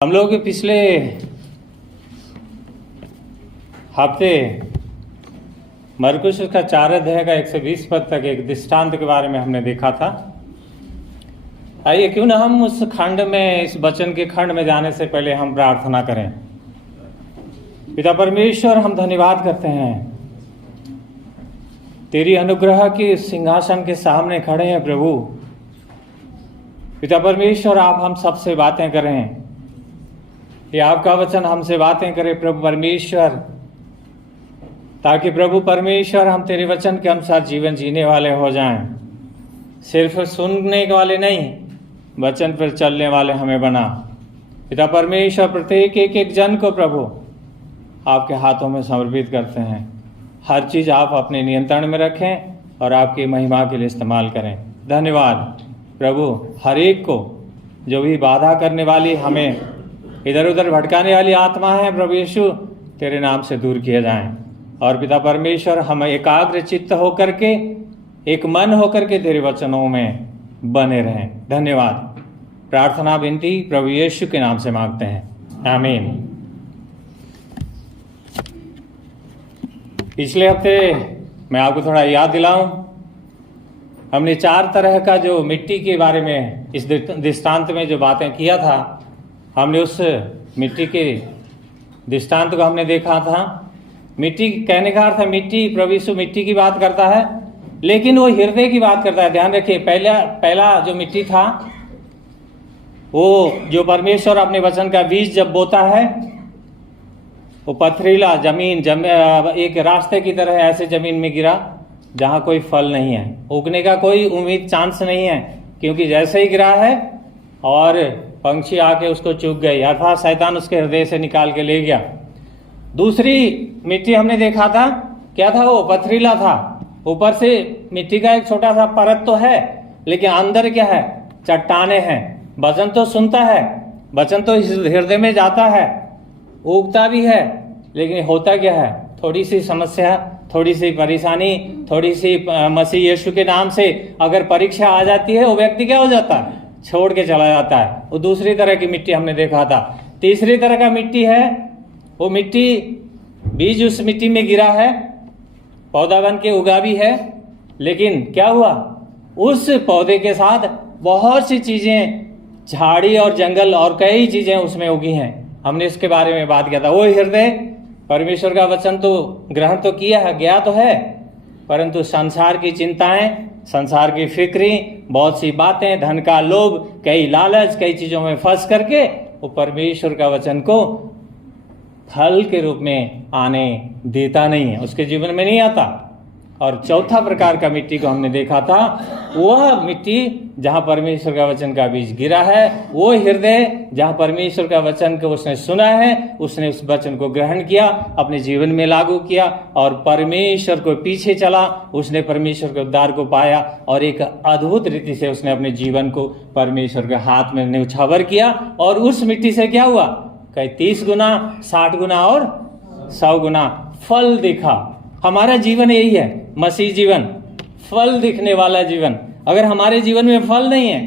हम लोग पिछले हफ्ते मरकुस का 4 अध्याय का 120 पद तक एक दृष्टांत के बारे में हमने देखा था। आइए क्यों ना हम उस खंड में, इस वचन के खंड में जाने से पहले हम प्रार्थना करें। पिता परमेश्वर, हम धन्यवाद करते हैं, तेरी अनुग्रह के सिंहासन के सामने खड़े हैं प्रभु। पिता परमेश्वर, आप हम सबसे बातें करें, ये आपका वचन हमसे बातें करे प्रभु परमेश्वर, ताकि प्रभु परमेश्वर हम तेरे वचन के अनुसार जीवन जीने वाले हो जाएं। सिर्फ सुनने वाले नहीं, वचन पर चलने वाले हमें बना। पिता परमेश्वर, प्रत्येक एक जन को प्रभु आपके हाथों में समर्पित करते हैं। हर चीज़ आप अपने नियंत्रण में रखें और आपकी महिमा के लिए इस्तेमाल करें। धन्यवाद प्रभु, हर एक को जो भी बाधा करने वाली, हमें इधर उधर भटकाने वाली आत्मा है प्रभु यीशु, तेरे नाम से दूर किए जाएं। और पिता परमेश्वर, हम एकाग्र चित्त होकर के, एक मन होकर के तेरे वचनों में बने रहें। धन्यवाद। प्रार्थना विनती प्रभु यीशु के नाम से मांगते हैं, आमीन। पिछले हफ्ते मैं आपको थोड़ा याद दिलाऊं, हमने 4 तरह का जो मिट्टी के बारे में इस दृष्टांत में जो बातें किया था, हमने उस मिट्टी के दृष्टांत को हमने देखा था। मिट्टी कहने का अर्थ है मिट्टी, प्रभु यीशु मिट्टी की बात करता है, लेकिन वो हृदय की बात करता है। ध्यान रखिए, पहला जो मिट्टी था, वो जो परमेश्वर अपने वचन का बीज जब बोता है, वो पथरीला जमीन एक रास्ते की तरह ऐसे जमीन में गिरा जहां कोई फल नहीं है, उगने का कोई उम्मीद चांस नहीं है, क्योंकि जैसे ही गिरा है और पंछी आके उसको चुग गई, अर्थात शैतान उसके हृदय से निकाल के ले गया। दूसरी मिट्टी हमने देखा था, क्या था वो? पथरीला था। ऊपर से मिट्टी का एक छोटा सा परत तो है, लेकिन अंदर क्या है? चट्टाने हैं। वचन तो सुनता है, वचन तो हृदय में जाता है, उगता भी है, लेकिन होता क्या है? थोड़ी सी समस्या, थोड़ी सी परेशानी, थोड़ी सी मसीह यीशु के नाम से अगर परीक्षा आ जाती है, वो व्यक्ति क्या हो जाता है? छोड़ के चला जाता है। वो दूसरी तरह की मिट्टी हमने देखा था। तीसरी तरह का मिट्टी है, वो मिट्टी, बीज उस मिट्टी में गिरा है, पौधा बन के उगा भी है, लेकिन क्या हुआ? उस पौधे के साथ बहुत सी चीजें, झाड़ी और जंगल और कई चीजें उसमें उगी हैं। हमने इसके बारे में बात किया था। वो हृदय परमेश्वर का वचन तो ग्रहण तो किया है, गया तो है, परंतु संसार की चिंताएं, संसार की फिक्री, बहुत सी बातें, धन का लोभ, कई लालच, कई चीजों में फंस करके वो परमेश्वर का वचन को फल के रूप में आने देता नहीं है, उसके जीवन में नहीं आता। और चौथा प्रकार का मिट्टी को हमने देखा था, वह मिट्टी जहां परमेश्वर का वचन का बीज गिरा है, वो हृदय जहां परमेश्वर का वचन को उसने सुना है, उसने उस वचन को ग्रहण किया, अपने जीवन में लागू किया और परमेश्वर को पीछे चला, उसने परमेश्वर के उद्धार को पाया और एक अद्भुत रीति से उसने अपने जीवन को परमेश्वर के हाथ में न्यौछावर किया। और उस मिट्टी से क्या हुआ? कई 30 गुना, 60 गुना और 100 गुना फल दिखा। हमारा जीवन यही है, मसीह जीवन, फल दिखने वाला जीवन। अगर हमारे जीवन में फल नहीं है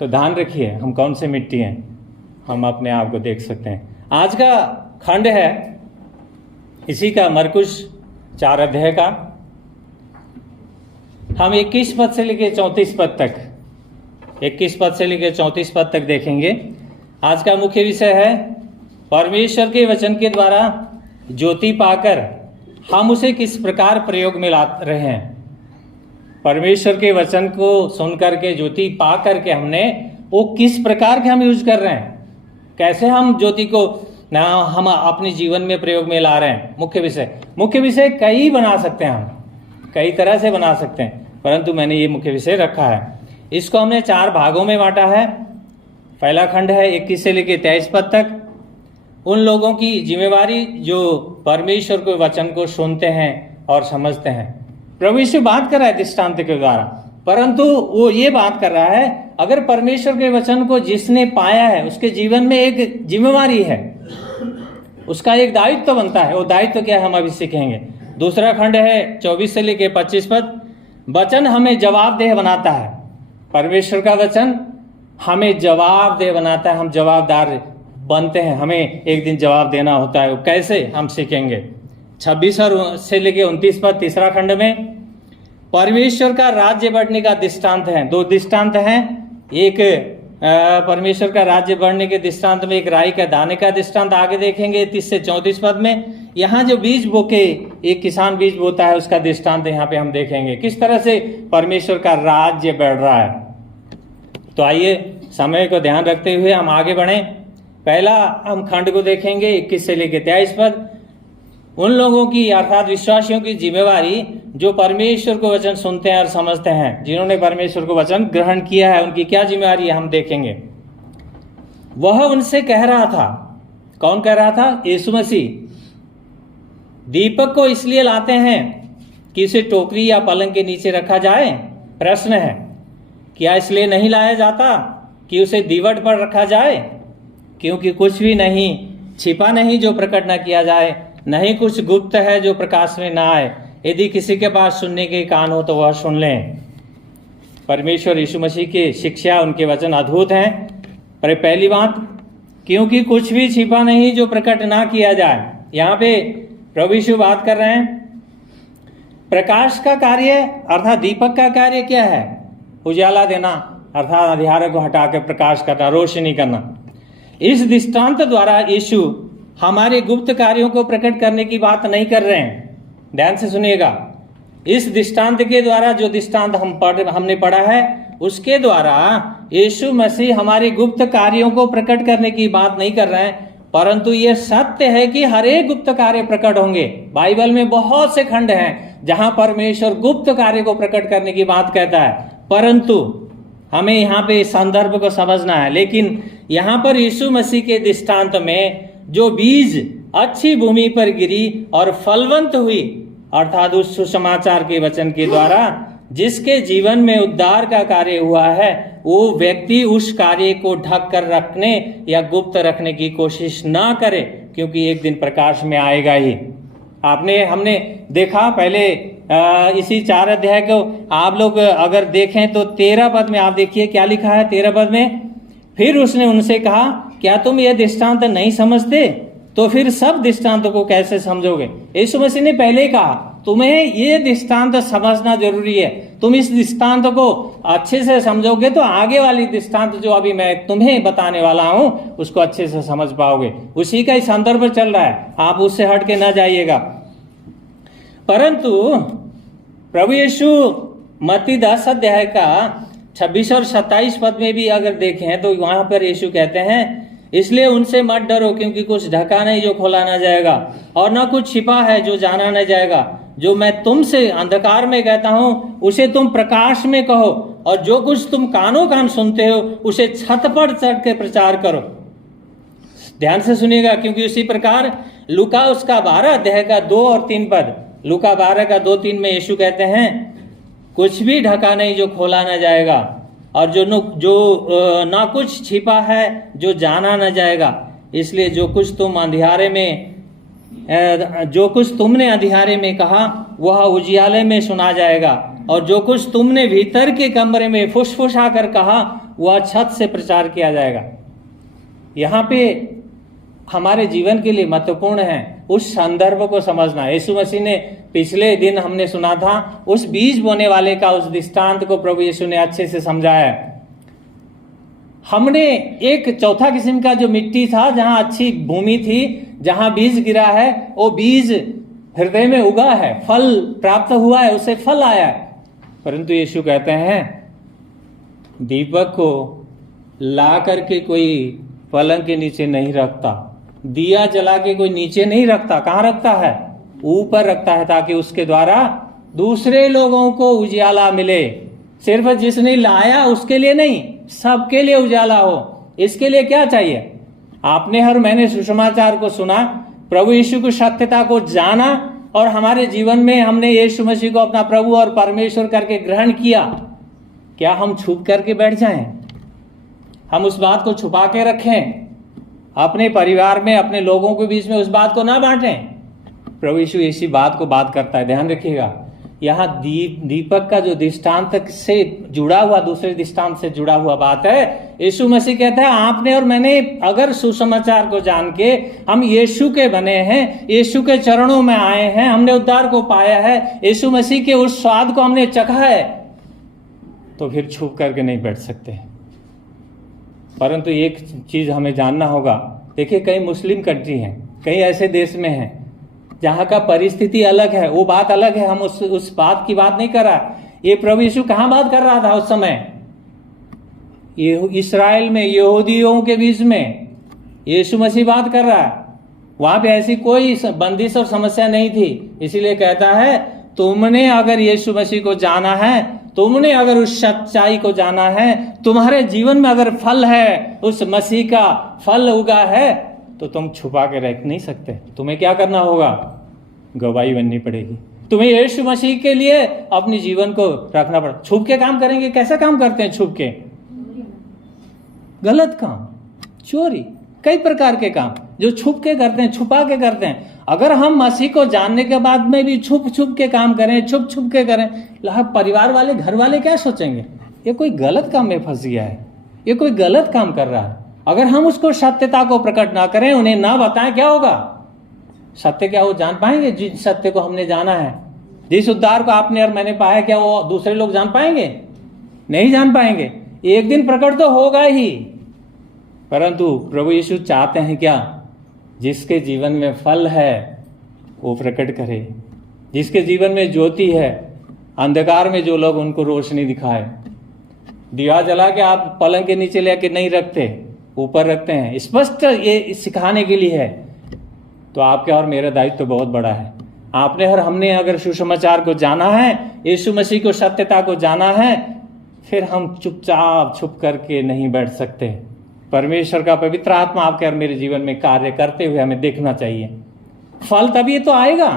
तो ध्यान रखिए हम कौन से मिट्टी हैं, हम अपने आप को देख सकते हैं। आज का खंड है इसी का, मरकुस 4 अध्याय का। हम 21 पद से लेकर 34 पद तक, 21 पद से लेकर 34 पद तक देखेंगे। आज का मुख्य विषय है परमेश्वर के वचन के द्वारा ज्योति पाकर हम उसे किस प्रकार प्रयोग में ला रहे हैं। परमेश्वर के वचन को सुन करके, ज्योति पा करके हमने वो किस प्रकार के हम यूज कर रहे हैं, कैसे हम ज्योति को ना हम अपने जीवन में प्रयोग में ला रहे हैं। मुख्य विषय कई बना सकते हैं, हम कई तरह से बना सकते हैं, परंतु मैंने ये मुख्य विषय रखा है। इसको हमने 4 भागों में बांटा है। पहला खंड है 21 से लेकर 23 पद तक। उन लोगों की जिम्मेवारी जो परमेश्वर के वचन को सुनते हैं और समझते हैं। प्रभु यीशु बात कर रहा है दृष्टांत के द्वारा, परंतु वो ये बात कर रहा है, अगर परमेश्वर के वचन को जिसने पाया है, उसके जीवन में एक जिम्मेवारी है, उसका एक दायित्व बनता है। वो दायित्व क्या है हम अभी सीखेंगे। दूसरा खंड है 24 से लेकर 25 पद। वचन हमें जवाबदेह बनाता है। परमेश्वर का वचन हमें जवाबदेह बनाता है, हम जवाबदार बनते हैं, हमें एक दिन जवाब देना होता है। वो कैसे हम सीखेंगे। 26 और से लेके 29 पद तीसरा खंड में परमेश्वर का राज्य बढ़ने का दृष्टांत है। दो दृष्टांत हैं। एक परमेश्वर का राज्य बढ़ने के दृष्टांत में एक राई का दाने का दृष्टांत आगे देखेंगे 30 से 34 पद में। यहाँ जो बीज बोके एक किसान बीज बोता है उसका दृष्टांत यहाँ पे हम देखेंगे किस तरह से परमेश्वर का राज्य बढ़ रहा है। तो आइए समय को ध्यान रखते हुए हम आगे बढ़ें। पहला हम खंड को देखेंगे 21 से लेकर 23 पद। उन लोगों की अर्थात विश्वासियों की जिम्मेवारी जो परमेश्वर को वचन सुनते हैं और समझते हैं, जिन्होंने परमेश्वर को वचन ग्रहण किया है, उनकी क्या जिम्मेवारी है हम देखेंगे। वह उनसे कह रहा था, कौन कह रहा था? यीशु मसीह। दीपक को इसलिए लाते हैं कि उसे टोकरी या पलंग के नीचे रखा जाए? प्रश्न है। क्या इसलिए नहीं लाया जाता कि उसे दीवट पर रखा जाए? क्योंकि कुछ भी नहीं छिपा नहीं जो प्रकट न किया जाए, नहीं कुछ गुप्त है जो प्रकाश में ना आए। यदि किसी के पास सुनने के कान हो तो वह सुन लें। परमेश्वर यीशु मसीह की शिक्षा, उनके वचन अद्भुत हैं। पर पहली बात, क्योंकि कुछ भी छिपा नहीं जो प्रकट ना किया जाए। यहाँ पे प्रभु यीशु बात कर रहे हैं। प्रकाश का कार्य अर्थात दीपक का कार्य क्या है? उजाला देना, अर्थात अंधियारे को हटा के प्रकाश करना, रोशनी करना। इस दृष्टांत द्वारा यीशु हमारे गुप्त कार्यों को प्रकट करने की बात नहीं कर रहे हैं। ध्यान से सुनिएगा। इस दृष्टांत के द्वारा, जो दृष्टांत हमने पढ़ा है, उसके द्वारा यीशु मसीह हमारे गुप्त कार्यों को प्रकट करने की बात नहीं कर रहे हैं, परंतु यह सत्य है कि हर एक गुप्त कार्य प्रकट होंगे। बाइबल में बहुत से खंड हैं जहां परमेश्वर गुप्त कार्य को प्रकट करने की बात कहता है, परंतु हमें यहाँ पे संदर्भ को समझना है। लेकिन यहाँ पर यीशु मसीह के दृष्टांत में जो बीज अच्छी भूमि पर गिरी और फलवंत हुई, अर्थात उस सुसमाचार के वचन के द्वारा जिसके जीवन में उद्धार का कार्य हुआ है, वो व्यक्ति उस कार्य को ढक कर रखने या गुप्त रखने की कोशिश ना करे, क्योंकि एक दिन प्रकाश में आएगा ही। हमने देखा पहले इसी 4 अध्याय को आप लोग अगर देखें तो 13 पद में आप देखिए क्या लिखा है। 13 पद में, फिर उसने उनसे कहा, क्या तुम यह दृष्टांत नहीं समझते? तो फिर सब दृष्टांतों को कैसे समझोगे? यीशु मसीह ने पहले कहा तुम्हें ये दृष्टांत समझना जरूरी है। तुम इस दृष्टांत को अच्छे से समझोगे तो आगे वाली दृष्टांत जो अभी मैं तुम्हें बताने वाला हूं उसको अच्छे से समझ पाओगे। उसी का ही संदर्भ चल रहा है, आप उससे हट के ना जाइएगा। परंतु प्रभु यीशु मत्ती 10 अध्याय का 26 और 27 पद में भी अगर देखें तो वहां पर यीशु कहते हैं, इसलिए उनसे मत डरो, क्योंकि कुछ ढका नहीं जो खोला ना जाएगा, और न कुछ छिपा है जो जाना न जाएगा। जो मैं तुमसे अंधकार में कहता हूं उसे तुम प्रकाश में कहो, और जो कुछ तुम कानों कान सुनते हो उसे छत पर चढ़ के प्रचार करो। ध्यान से सुनिएगा, क्योंकि उसी प्रकार लूका उसका 12 अध्याय का 2 और 3 पद, लूका 12 का 2-3 में यीशु कहते हैं, कुछ भी ढका नहीं जो खोला ना जाएगा, और जो ना कुछ छिपा है जो जाना न जाएगा। इसलिए जो कुछ तुमने अंधियारे में कहा वह उजियाले में सुना जाएगा, और जो कुछ तुमने भीतर के कमरे में फुसफुसा कर कहा वह छत से प्रचार किया जाएगा। यहाँ पे हमारे जीवन के लिए महत्वपूर्ण है उस संदर्भ को समझना। यीशु मसीह ने पिछले दिन हमने सुना था उस बीज बोने वाले का, उस दृष्टांत को प्रभु यीशु ने अच्छे से समझाया। हमने एक चौथा किस्म का जो मिट्टी था, जहां अच्छी भूमि थी, जहां बीज गिरा है, वो बीज हृदय में उगा है, फल प्राप्त हुआ है, उसे फल आया है। परंतु यीशु कहते हैं दीपक को ला करके कोई पलंग के नीचे नहीं रखता, दिया जला के कोई नीचे नहीं रखता। कहाँ रखता है? ऊपर रखता है, ताकि उसके द्वारा दूसरे लोगों को उजाला मिले। सिर्फ जिसने लाया उसके लिए नहीं, सबके लिए उजाला हो। इसके लिए क्या चाहिए? आपने हर महीने सुसमाचार को सुना, प्रभु यीशु की सत्यता को जाना, और हमारे जीवन में हमने यीशु मसीह को अपना प्रभु और परमेश्वर करके ग्रहण किया। क्या हम छुप करके बैठ जाएं? हम उस बात को छुपा के रखें, अपने परिवार में, अपने लोगों के बीच में उस बात को ना बांटें। प्रभु यीशु इसी बात को बात करता है, ध्यान रखिएगा। यहाँ दीपक का जो दृष्टांत से जुड़ा हुआ, दूसरे दृष्टांत से जुड़ा हुआ बात है। यीशु मसीह कहता है आपने और मैंने अगर सुसमाचार को जान के हम यीशु के बने हैं, यीशु के चरणों में आए हैं, हमने उद्धार को पाया है, यीशु मसीह के उस स्वाद को हमने चखा है, तो फिर छुप करके नहीं बैठ सकते। परंतु एक चीज हमें जानना होगा, देखिए कई मुस्लिम कंट्री हैं, कई ऐसे देश में हैं जहां का परिस्थिति अलग है, वो बात अलग है, हम उस बात की बात नहीं कर रहा। ये प्रभु यीशु कहां बात कर रहा था उस समय? ये इस्राएल में यहूदियों के बीच में यीशु मसीह बात कर रहा है। वहां पे ऐसी कोई बंदिश और समस्या नहीं थी। इसीलिए कहता है तुमने अगर यीशु मसीह को जाना है, तुमने अगर उस सच्चाई को जाना है, तुम्हारे जीवन में अगर फल है, उस मसीह का फल उगा है, तो तुम छुपा के रख नहीं सकते। तुम्हें क्या करना होगा? गवाही बननी पड़ेगी। तुम्हें यीशु मसीह के लिए अपने जीवन को रखना पड़ा। छुप के काम करेंगे, कैसा काम करते हैं छुप के? गलत काम, चोरी, कई प्रकार के काम जो छुप के करते हैं, छुपा के करते हैं। अगर हम मसीह को जानने के बाद में भी छुप छुप के काम करें, छुप छुप के करें, परिवार वाले, घर वाले क्या सोचेंगे? ये कोई गलत काम में फंस गया है, ये कोई गलत काम कर रहा है। अगर हम उसको सत्यता को प्रकट ना करें, उन्हें ना बताएं, क्या होगा? सत्य क्या वो जान पाएंगे? जिस सत्य को हमने जाना है, जिस उद्धार को आपने और मैंने पाया, क्या वो दूसरे लोग जान पाएंगे? नहीं जान पाएंगे। एक दिन प्रकट तो होगा ही, परंतु प्रभु यीशु चाहते हैं क्या? जिसके जीवन में फल है वो प्रकट करे, जिसके जीवन में ज्योति है, अंधकार में जो लोग उनको रोशनी दिखाए। दिया जला के आप पलंग के नीचे लेके नहीं रखते, ऊपर रखते हैं, स्पष्ट ये सिखाने के लिए है। तो आपके और मेरा दायित्व तो बहुत बड़ा है। आपने और हमने अगर सुसमाचार को जाना है, यीशु मसीह को, सत्यता को जाना है, फिर हम चुपचाप छुप करके नहीं बैठ सकते। परमेश्वर का पवित्र आत्मा आपके और मेरे जीवन में कार्य करते हुए हमें देखना चाहिए। फल तभी तो आएगा।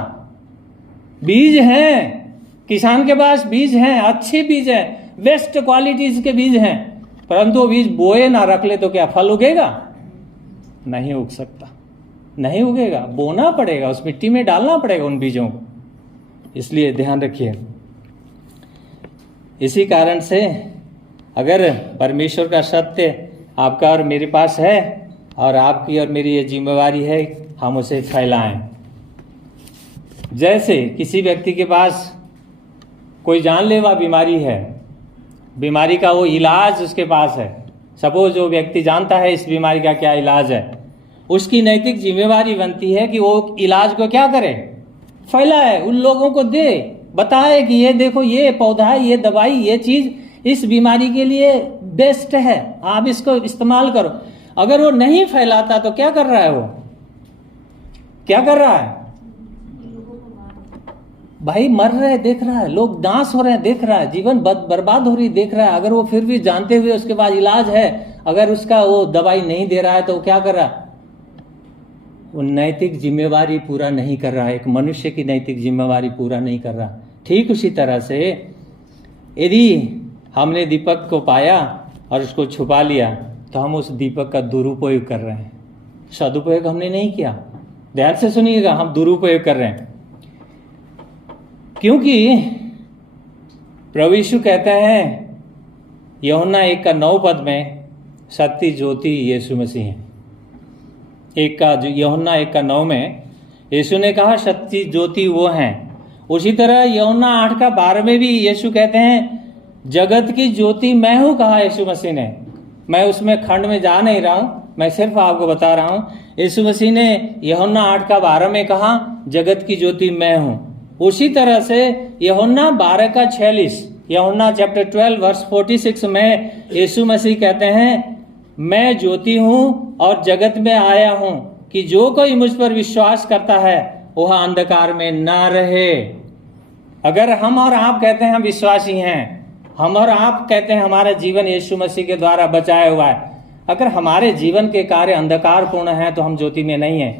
बीज हैं, किसान के पास बीज हैं, अच्छे बीज हैं, बेस्ट क्वालिटीज के बीज हैं, परंतु वो बीज बोए ना रख ले तो क्या फल उगेगा? नहीं उग सकता, नहीं उगेगा। बोना पड़ेगा, उस मिट्टी में डालना पड़ेगा उन बीजों को। इसलिए ध्यान रखिए। इसी कारण से अगर परमेश्वर का सत्य आपका और मेरे पास है, और आपकी और मेरी ये जिम्मेवारी है, हम उसे फैलाएं। जैसे किसी व्यक्ति के पास कोई जानलेवा बीमारी है, बीमारी का वो इलाज उसके पास है, सपोज वो व्यक्ति जानता है इस बीमारी का क्या इलाज है, उसकी नैतिक जिम्मेवारी बनती है कि वो इलाज को क्या करे? फैलाए, उन लोगों को दे, बताए कि ये देखो, ये पौधा है, ये दवाई, ये चीज इस बीमारी के लिए बेस्ट है, आप इसको इस्तेमाल करो। अगर वो नहीं फैलाता तो क्या कर रहा है? वो क्या कर रहा है भाई? मर रहे देख रहा है, लोग नाश हो रहे हैं देख रहा है, जीवन बर्बाद हो रही देख रहा है। अगर वो फिर भी जानते हुए उसके बाद इलाज है, अगर उसका वो दवाई नहीं दे रहा है, तो क्या कर रहा है? वो नैतिक जिम्मेवारी पूरा नहीं कर रहा है, एक मनुष्य की नैतिक जिम्मेवारी पूरा नहीं कर रहा। ठीक उसी तरह से यदि हमने दीपक को पाया और उसको छुपा लिया, तो हम उस दीपक का दुरुपयोग कर रहे हैं। सदुपयोग हमने नहीं किया। ध्यान से सुनिएगा, हम दुरुपयोग कर रहे हैं। क्योंकि प्रभु यीशु कहते हैं यूहन्ना 1:9 में, सत्य ज्योति यीशु मसीह है। यूहन्ना 1:9 में यीशु ने कहा सत्य ज्योति वो हैं। उसी तरह यूहन्ना 8:12 में भी यीशु कहते हैं जगत की ज्योति मैं हूं, कहा यीशु मसीह ने। मैं उसमें खंड में जा नहीं रहा हूं, मैं सिर्फ आपको बता रहा हूं। यीशु मसीह ने यूहन्ना 8:12 में कहा जगत की ज्योति मैं हूं। उसी तरह से यूहन्ना 12:46, यूहन्ना चैप्टर 12 वर्स 46 में यीशु मसीह कहते हैं मैं ज्योति हूं और जगत में आया हूं कि जो कोई मुझ पर विश्वास करता है वह अंधकार में ना रहे। अगर हम और आप कहते हैं हम विश्वासी हैं, हम और आप कहते हैं हमारा जीवन यीशु मसीह के द्वारा बचाया हुआ है, अगर हमारे जीवन के कार्य अंधकारपूर्ण हैं तो हम ज्योति में नहीं है,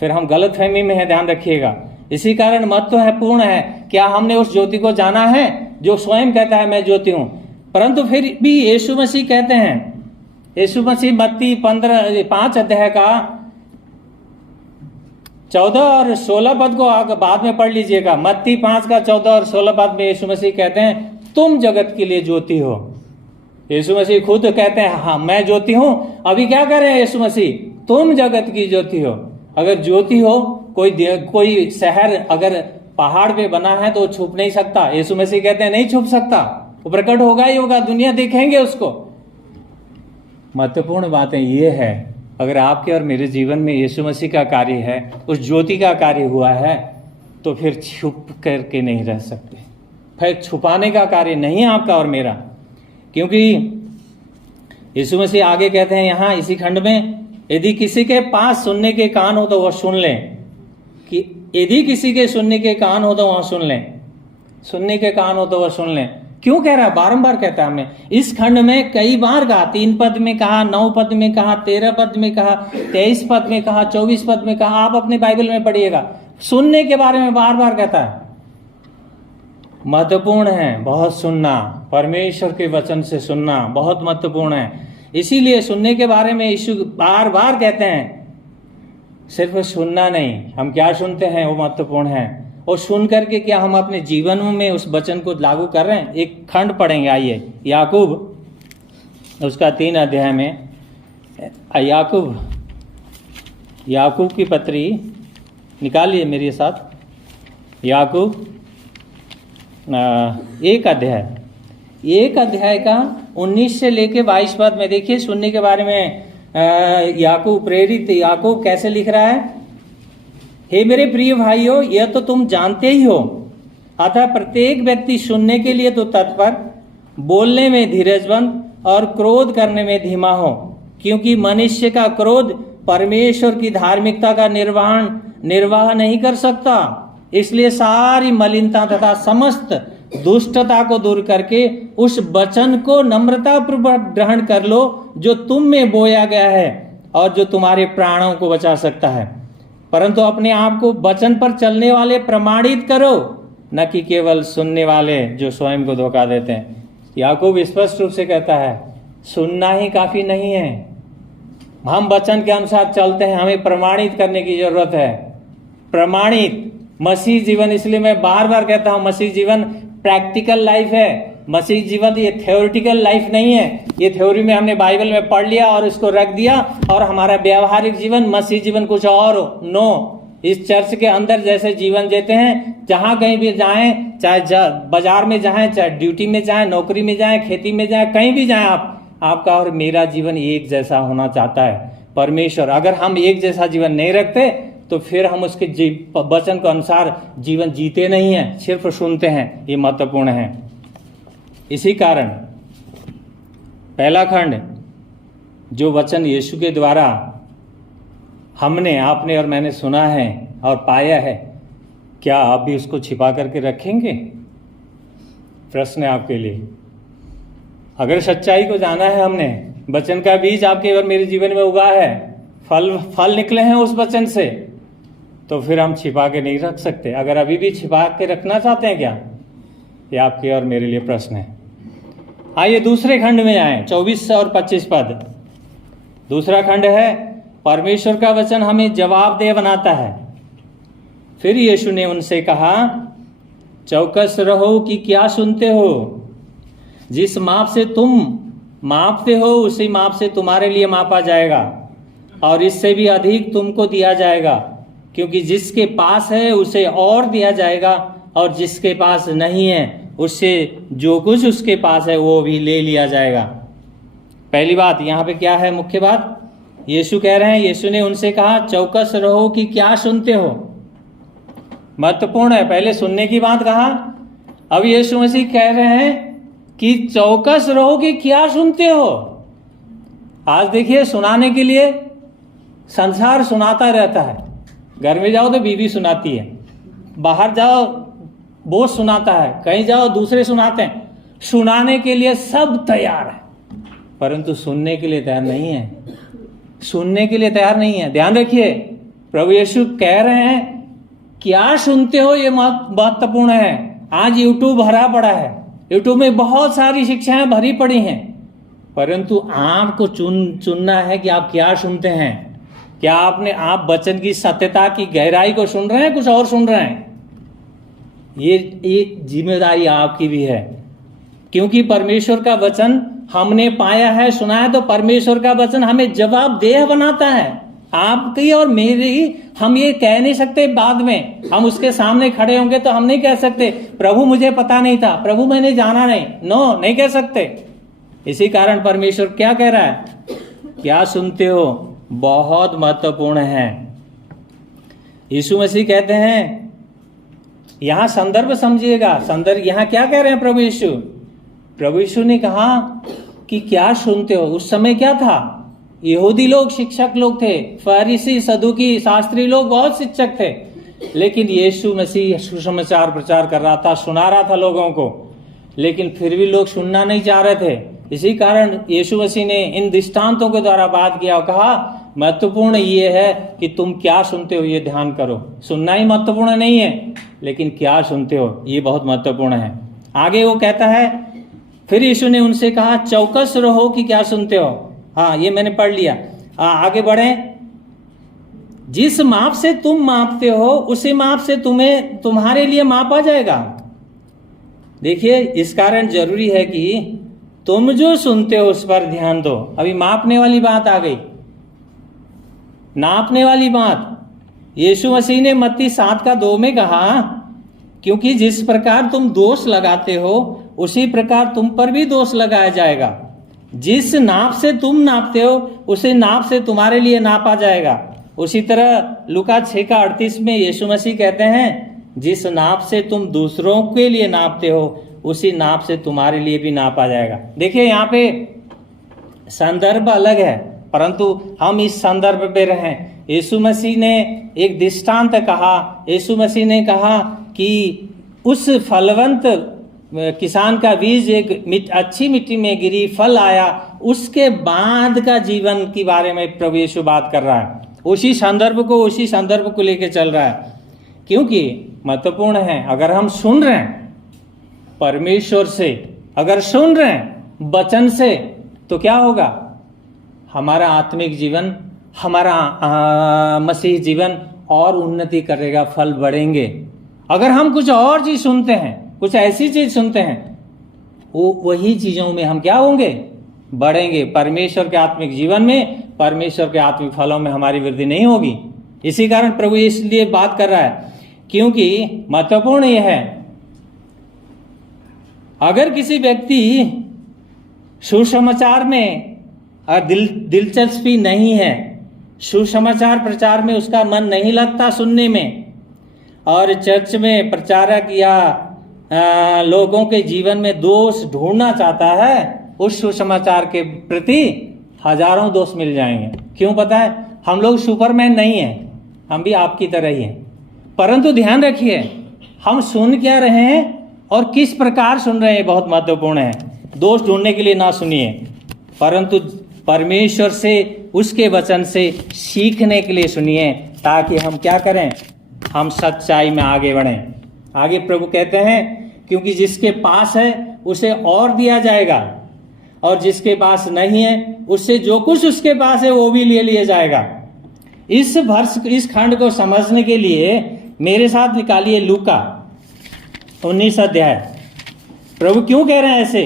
फिर हम गलतफहमी में हैं। ध्यान रखिएगा। इसी कारण महत्व है पूर्ण है, क्या हमने उस ज्योति को जाना है जो स्वयं कहता है मैं ज्योति हूं? परंतु फिर भी यीशु मसीह कहते हैं, यीशु मसीह मत्ती 5 अध्याय का 14 और 16 पद को बाद में पढ़ लीजिएगा। मत्ती 5 का 14 और 16 पद में यीशु मसीह कहते हैं तुम जगत के लिए ज्योति हो। यीशु मसीह खुद कहते हैं हाँ मैं ज्योति हूं। अभी क्या कर रहे हैं यीशु मसीह? तुम जगत की ज्योति हो। अगर ज्योति हो, कोई शहर अगर पहाड़ पे बना है तो छुप नहीं सकता। यीशु मसीह कहते हैं नहीं छुप सकता, वो प्रकट होगा ही होगा, दुनिया देखेंगे उसको। महत्वपूर्ण बातें ये है, अगर आपके और मेरे जीवन में यीशु मसीह का कार्य है, उस ज्योति का कार्य हुआ है, तो फिर छुप करके नहीं रह सकते। फिर छुपाने का कार्य नहीं है आपका और मेरा, क्योंकि यीशु मसीह आगे कहते हैं यहाँ इसी खंड में, यदि किसी के पास सुनने के कान हो तो वह सुन लें। कि यदि किसी के सुनने के कान हो तो वह सुन लें, सुनने के कान हो तो वह सुन लें। क्यों कह रहा है? बारंबार कहता है हमने इस खंड में कई बार कहा, 3 पद में कहा, 9 पद में कहा, 13 पद में कहा, 23 पद में कहा, 24 पद में कहा। आप अपने बाइबल में पढ़िएगा, सुनने के बारे में बार बार कहता है। महत्वपूर्ण है बहुत सुनना, परमेश्वर के वचन से सुनना बहुत महत्वपूर्ण है। इसीलिए सुनने के बारे में यीशु बार बार कहते हैं। सिर्फ सुनना नहीं, हम क्या सुनते हैं वो महत्वपूर्ण है, और सुन करके क्या हम अपने जीवन में उस वचन को लागू कर रहे हैं। एक खंड पढ़ेंगे, आइए याकूब उसका 3 अध्याय में, याकूब की पत्री निकालिए मेरे साथ। याकूब 1 अध्याय का 19 से लेके 22 पद में देखिए सुनने के बारे में याकूब, प्रेरित याकूब कैसे लिख रहा है। हे मेरे प्रिय भाइयों, यह तो तुम जानते ही हो, अतः प्रत्येक व्यक्ति सुनने के लिए तो तत्पर, बोलने में धीरजवंत और क्रोध करने में धीमा हो, क्योंकि मनुष्य का क्रोध परमेश्वर की धार्मिकता का निर्वाह नहीं कर सकता। इसलिए सारी मलिनता तथा समस्त दुष्टता को दूर करके उस वचन को नम्रता पूर्वक ग्रहण कर लो जो तुम में बोया गया है और जो तुम्हारे प्राणों को बचा सकता है। परंतु अपने आप को वचन पर चलने वाले प्रमाणित करो, न कि केवल सुनने वाले जो स्वयं को धोखा देते हैं। याकूब स्पष्ट रूप से कहता है सुनना ही काफी नहीं है, हम वचन के अनुसार चलते हैं, हमें प्रमाणित करने की जरूरत है। प्रमाणित मसीह जीवन, इसलिए मैं बार बार कहता हूं मसीह जीवन प्रैक्टिकल लाइफ है। मसीह जीवन ये थ्योरेटिकल लाइफ नहीं है। ये थ्योरी में हमने बाइबल में पढ़ लिया और इसको रख दिया, और हमारा व्यावहारिक जीवन मसीह जीवन कुछ और हो। नो, इस चर्च के अंदर जैसे जीवन जीते हैं, जहां कहीं भी जाएं, चाहे बाजार में जाएं, चाहे ड्यूटी में जाएं, नौकरी में जाएं, खेती में जाएं, कहीं भी जाएं, आपका और मेरा जीवन एक जैसा होना चाहता है परमेश्वर। अगर हम एक जैसा जीवन नहीं रखते तो फिर हम उसके वचन के अनुसार जीवन जीते नहीं हैं, सिर्फ सुनते हैं। ये महत्वपूर्ण है। इसी कारण पहला खंड जो वचन यीशु के द्वारा हमने, आपने और मैंने सुना है और पाया है, क्या आप भी उसको छिपा करके रखेंगे? प्रश्न है आपके लिए। अगर सच्चाई को जाना है, हमने वचन का बीज आपके और मेरे जीवन में उगा है, फल निकले हैं उस वचन से, तो फिर हम छिपा के नहीं रख सकते। अगर अभी भी छिपा के रखना चाहते हैं क्या, ये आपके और मेरे लिए प्रश्न है। आइए दूसरे खंड में आए, 24 और 25 पद। दूसरा खंड है परमेश्वर का वचन हमें जवाबदेह बनाता है। फिर यीशु ने उनसे कहा, चौकस रहो कि क्या सुनते हो। जिस माप से तुम मापते हो उसी माप से तुम्हारे लिए मापा जाएगा, और इससे भी अधिक तुमको दिया जाएगा। क्योंकि जिसके पास है उसे और दिया जाएगा, और जिसके पास नहीं है उससे जो कुछ उसके पास है वो भी ले लिया जाएगा। पहली बात यहाँ पे क्या है, मुख्य बात यीशु कह रहे हैं, यीशु ने उनसे कहा चौकस रहो कि क्या सुनते हो। महत्वपूर्ण है, पहले सुनने की बात कहा, अब यीशु मसीह कह रहे हैं कि चौकस रहो कि क्या सुनते हो। आज देखिए, सुनाने के लिए संसार सुनाता रहता है। घर में जाओ तो बीवी सुनाती है, बाहर जाओ बॉस सुनाता है, कहीं जाओ दूसरे सुनाते हैं। सुनाने के लिए सब तैयार है, परंतु सुनने के लिए तैयार नहीं है। सुनने के लिए तैयार नहीं है। ध्यान रखिए, प्रभु यीशु कह रहे हैं क्या सुनते हो, ये महत्वपूर्ण है। आज यूट्यूब भरा पड़ा है, यूट्यूब में बहुत सारी शिक्षाएं भरी पड़ी हैं, परंतु आपको चुनना है कि आप क्या सुनते हैं। क्या आप वचन की सत्यता की गहराई को सुन रहे हैं, कुछ और सुन रहे हैं? ये जिम्मेदारी आपकी भी है, क्योंकि परमेश्वर का वचन हमने पाया है, सुना है, तो परमेश्वर का वचन हमें जवाबदेह बनाता है। आपकी और मेरी, हम ये कह नहीं सकते बाद में, हम उसके सामने खड़े होंगे तो हम नहीं कह सकते प्रभु मुझे पता नहीं था, प्रभु मैंने जाना नहीं, नो, नहीं कह सकते। इसी कारण परमेश्वर क्या कह रहा है, क्या सुनते हो, बहुत महत्वपूर्ण है। यीशु मसीह कहते हैं, यहां संदर्भ समझिएगा, संदर्भ यहां क्या कह रहे हैं प्रभु यीशु? प्रभु यीशु ने कहा कि क्या सुनते हो। उस समय क्या था, यहूदी लोग शिक्षक लोग थे, फरीसी, सदुकी, शास्त्री लोग बहुत शिक्षक थे, लेकिन यीशु मसीह सुसमाचार प्रचार कर रहा था, सुना रहा था लोगों को, लेकिन फिर भी लोग सुनना नहीं चाह रहे थे। इसी कारण यीशु मसीह ने इन दृष्टांतों के द्वारा बात किया और कहा महत्वपूर्ण ये है कि तुम क्या सुनते हो, ये ध्यान करो। सुनना ही महत्वपूर्ण नहीं है, लेकिन क्या सुनते हो ये बहुत महत्वपूर्ण है। आगे वो कहता है, फिर यीशु ने उनसे कहा चौकस रहो कि क्या सुनते हो। हाँ, ये मैंने पढ़ लिया। आगे बढ़े। जिस माप से तुम मापते हो उसी माप से तुम्हारे लिए मापा जाएगा। देखिए, इस कारण जरूरी है कि तुम जो सुनते हो उस पर ध्यान दो। अभी मापने वाली बात आ गई, नापने वाली बात। यीशु मसीह ने मत्ती 7:2 में कहा, क्योंकि जिस प्रकार तुम दोष लगाते हो उसी प्रकार तुम पर भी दोष लगाया जाएगा। जिस नाप से तुम नापते हो उसी नाप से तुम्हारे लिए नापा जाएगा। उसी तरह लूका 6:38 में यीशु मसीह कहते हैं, जिस नाप से तुम दूसरों के लिए नापते हो उसी नाप से तुम्हारे लिए भी नापा जाएगा। देखिए, यहाँ पे संदर्भ अलग है, परंतु हम इस संदर्भ पे रहें। यीशु मसीह ने एक दृष्टांत कहा। यीशु मसीह ने कहा कि उस फलवंत किसान का बीज एक अच्छी मिट्टी में गिरी, फल आया, उसके बाद का जीवन के बारे में प्रभु यीशु बात कर रहा है। उसी संदर्भ को लेकर चल रहा है, क्योंकि महत्वपूर्ण है। अगर हम सुन रहे हैं परमेश्वर से, अगर सुन रहे हैं वचन से, तो क्या होगा, हमारा आत्मिक जीवन, हमारा मसीह जीवन और उन्नति करेगा, फल बढ़ेंगे। अगर हम कुछ और चीज सुनते हैं, कुछ ऐसी चीज सुनते हैं, वही चीजों में हम क्या होंगे, बढ़ेंगे। परमेश्वर के आत्मिक जीवन में, परमेश्वर के आत्मिक फलों में हमारी वृद्धि नहीं होगी। इसी कारण प्रभु इसलिए बात कर रहा है, क्योंकि महत्वपूर्ण यह है, अगर किसी व्यक्ति सुसमाचार में दिलचस्पी नहीं है, सुसमाचार प्रचार में उसका मन नहीं लगता सुनने में, और चर्च में प्रचारक या लोगों के जीवन में दोष ढूंढना चाहता है, उस सुसमाचार के प्रति हजारों दोष मिल जाएंगे। क्यों पता है, हम लोग सुपरमैन नहीं हैं, हम भी आपकी तरह ही हैं। परंतु ध्यान रखिए, हम सुन क्या रहे हैं और किस प्रकार सुन रहे हैं, बहुत महत्वपूर्ण है। दोष ढूंढने के लिए ना सुनिए, परंतु परमेश्वर से, उसके वचन से सीखने के लिए सुनिए, ताकि हम क्या करें, हम सच्चाई में आगे बढ़ें। आगे प्रभु कहते हैं, क्योंकि जिसके पास है उसे और दिया जाएगा, और जिसके पास नहीं है उससे जो कुछ उसके पास है वो भी ले लिया जाएगा। इस खंड को समझने के लिए मेरे साथ निकालिए लूका 19 अध्याय। प्रभु क्यों कह रहे हैं ऐसे?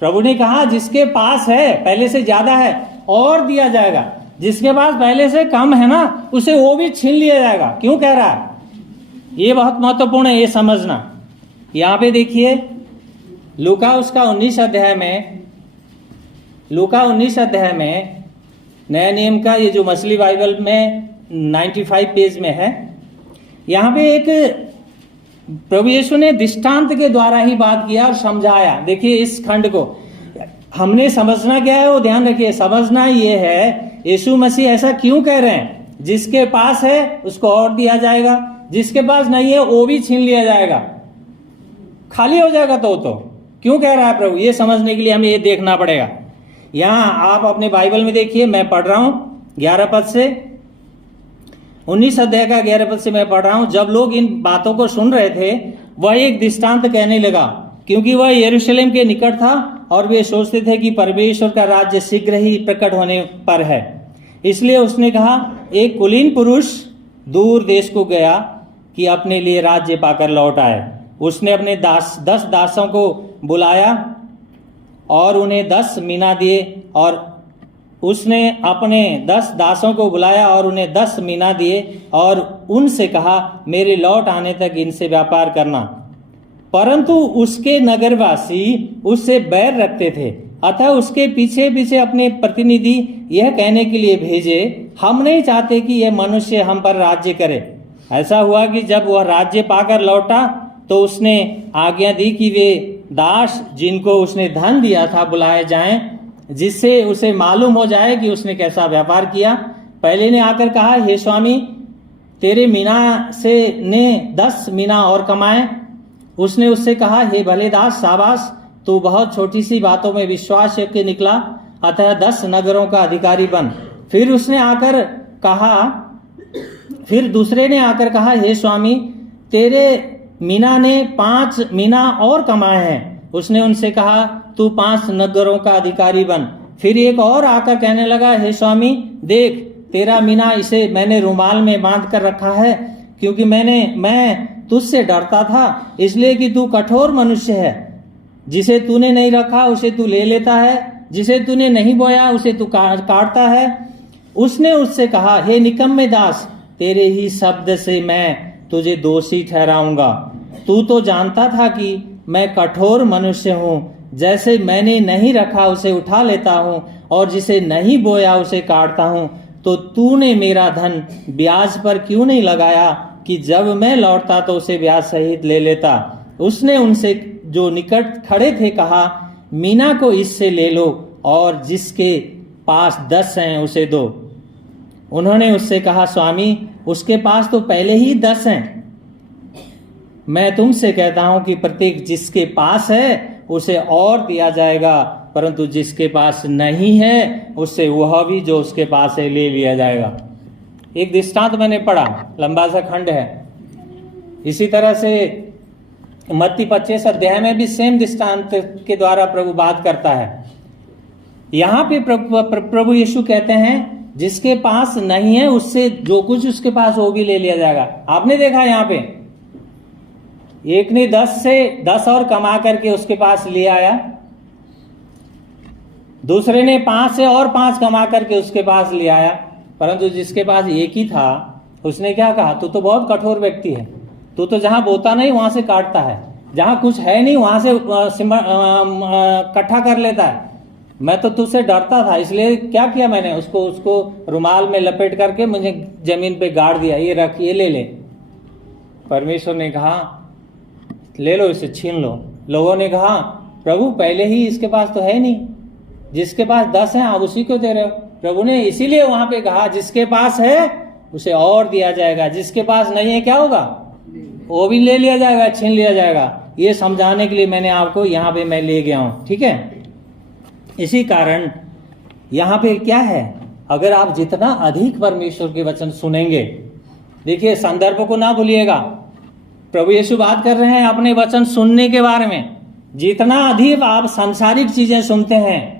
प्रभु ने कहा जिसके पास है, पहले से ज्यादा है, और दिया जाएगा। जिसके पास पहले से कम है ना, उसे वो भी छीन लिया जाएगा। क्यों कह रहा है? ये बहुत महत्वपूर्ण है, ये समझना। यहां पे देखिए, लूका 19 अध्याय में नया नियम का, ये जो मछली बाइबल में 95 पेज में है, यहां पे एक प्रभु यीशु ने दृष्टांत के द्वारा ही बात किया और समझाया। देखिए, इस खंड को हमने समझना क्या है वो ध्यान रखिए। समझना ये है, यीशु मसीह ऐसा क्यों कह रहे हैं, जिसके पास है उसको और दिया जाएगा, जिसके पास नहीं है वो भी छीन लिया जाएगा, खाली हो जाएगा। तो क्यों कह रहा है प्रभु, ये समझने के लिए हमें ये देखना पड़ेगा। यहां आप अपने बाइबल में देखिए, मैं पढ़ रहा हूं 11 पद से, 19 अध्याय का 11 पद से मैं पढ़ रहा हूं। जब लोग इन बातों को सुन रहे थे, वह एक दृष्टांत कहने लगा, क्योंकि वह यरूशलेम के निकट था और वे सोचते थे कि परमेश्वर का राज्य शीघ्र ही प्रकट होने पर है। इसलिए उसने कहा, एक कुलीन पुरुष दूर देश को गया कि अपने लिए राज्य पाकर लौट आए। उसने अपने 10 दासों को बुलाया और उन्हें 10 मीना दिए और उसने अपने 10 दासों को बुलाया और उन्हें 10 मीना दिए और उनसे कहा, मेरे लौट आने तक इनसे व्यापार करना। परंतु उसके नगरवासी उससे बैर रखते थे, अतः उसके पीछे पीछे अपने प्रतिनिधि यह कहने के लिए भेजे, हम नहीं चाहते कि यह मनुष्य हम पर राज्य करे। ऐसा हुआ कि जब वह राज्य पाकर लौटा तो उसने आज्ञा दी कि वे दास जिनको उसने धन दिया था बुलाए जाएं, जिससे उसे मालूम हो जाए कि उसने कैसा व्यापार किया। पहले ने आकर कहा, हे स्वामी, तेरे मीना से ने 10 मीना और कमाए। उसने उससे कहा, हे भले दास, शाबाश, तू बहुत छोटी सी बातों में विश्वास योग्य निकला, अतः 10 नगरों का अधिकारी बन। फिर दूसरे ने आकर कहा, हे स्वामी, तेरे मीना ने 5 मीना और कमाए हैं। उसने उनसे कहा, तू 5 नगरों का अधिकारी बन। फिर एक और आकर कहने लगा, हे स्वामी, देख, तेरा मीना, इसे मैंने रुमाल में बांध कर रखा है, क्योंकि मैं तुझसे डरता था, इसलिए कि तू कठोर मनुष्य है। जिसे तूने नहीं रखा उसे तू ले लेता है, जिसे तूने नहीं बोया उसे तू काटता है। उसने उससे कहा, हे निकम्मे दास, तेरे ही शब्द से मैं तुझे दोषी ठहराऊंगा। तू तो जानता था कि मैं कठोर मनुष्य हूँ, जैसे मैंने नहीं रखा उसे उठा लेता हूँ और जिसे नहीं बोया उसे काटता हूँ। तो तूने मेरा धन ब्याज पर क्यों नहीं लगाया कि जब मैं लौटता तो उसे ब्याज सहित ले लेता। उसने उनसे जो निकट खड़े थे कहा, मीना को इससे ले लो और जिसके पास 10 हैं उसे दो। उन्होंने उससे कहा, स्वामी, उसके पास तो पहले ही 10 हैं। मैं तुमसे कहता हूं कि प्रत्येक जिसके पास है उसे और दिया जाएगा, परंतु जिसके पास नहीं है उससे वह भी जो उसके पास है ले लिया जाएगा। एक दृष्टांत मैंने पढ़ा, लंबा सा खंड है। इसी तरह से मत्ती 25 अध्याय में भी सेम दृष्टांत के द्वारा प्रभु बात करता है। यहाँ पे प्रभु यीशु कहते हैं, जिसके पास नहीं है उससे जो कुछ उसके पास वो भी ले लिया जाएगा। आपने देखा यहाँ पे एक ने 10 और कमा करके उसके पास ले आया, दूसरे ने 5 से और 5 कमा करके उसके पास ले आया, परंतु जिसके पास एक ही था उसने क्या कहा, तू तो बहुत कठोर व्यक्ति है, तू तो जहां बोता नहीं वहां से काटता है, जहां कुछ है नहीं वहां से इकट्ठा कर लेता है। मैं तो तुझसे डरता था, इसलिए क्या किया मैंने, उसको रुमाल में लपेट करके मुझे जमीन पे गाड़ दिया, ये रख, ये ले ले। परमेश्वर ने कहा, ले लो इसे, छीन लो। लोगों ने कहा, प्रभु पहले ही इसके पास तो है नहीं, जिसके पास 10 हैं आप उसी को दे रहे हो। प्रभु ने इसीलिए वहां पे कहा, जिसके पास है उसे और दिया जाएगा, जिसके पास नहीं है क्या होगा, वो भी ले लिया जाएगा, छीन लिया जाएगा। ये समझाने के लिए मैंने आपको यहाँ पे मैं ले गया हूं, ठीक है। इसी कारण यहाँ पे क्या है, अगर आप जितना अधिक परमेश्वर के वचन सुनेंगे, देखिए संदर्भ को ना भूलिएगा, प्रभु यीशु बात कर रहे हैं अपने वचन सुनने के बारे में। जितना अधिक आप सांसारिक चीजें सुनते हैं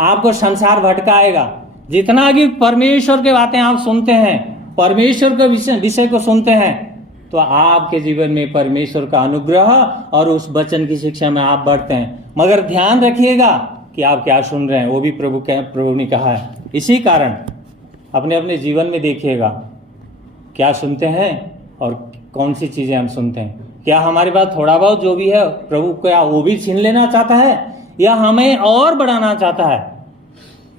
आपको संसार भटकाएगा, जितना अधिक परमेश्वर के बातें आप सुनते हैं, परमेश्वर के विषय को सुनते हैं, तो आपके जीवन में परमेश्वर का अनुग्रह और उस वचन की शिक्षा में आप बढ़ते हैं। मगर ध्यान रखिएगा कि आप क्या सुन रहे हैं, वो भी प्रभु ने कहा है। इसी कारण अपने अपने जीवन में देखिएगा क्या सुनते हैं और कौन सी चीजें हम सुनते हैं। क्या हमारे पास थोड़ा बहुत जो भी है प्रभु क्या वो भी छीन लेना चाहता है या हमें और बढ़ाना चाहता है,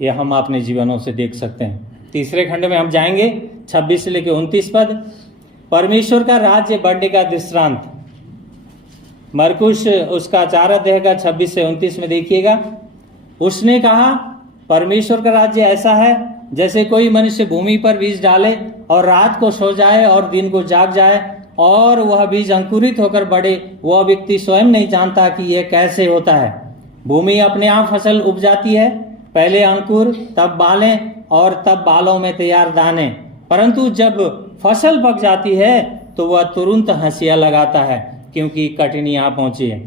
यह हम अपने जीवनों से देख सकते हैं। तीसरे खंड में हम जाएंगे 26 से लेकर 29 पद, परमेश्वर का राज्य बढ़ने का दृष्टांत। मरकुस उसका 4 अध्याय का 26 से 29 में देखिएगा। उसने कहा, परमेश्वर का राज्य ऐसा है जैसे कोई मनुष्य भूमि पर बीज डाले और रात को सो जाए और दिन को जाग जाए और वह बीज अंकुरित होकर बढ़े। वह व्यक्ति स्वयं नहीं जानता कि यह कैसे होता है। भूमि अपने आप फसल उपजाती है, पहले अंकुर, तब बालें और तब बालों में तैयार दाने, परंतु जब फसल पक जाती है तो वह तुरंत हंसिया लगाता है क्योंकि कठिनाई आ पहुंची है।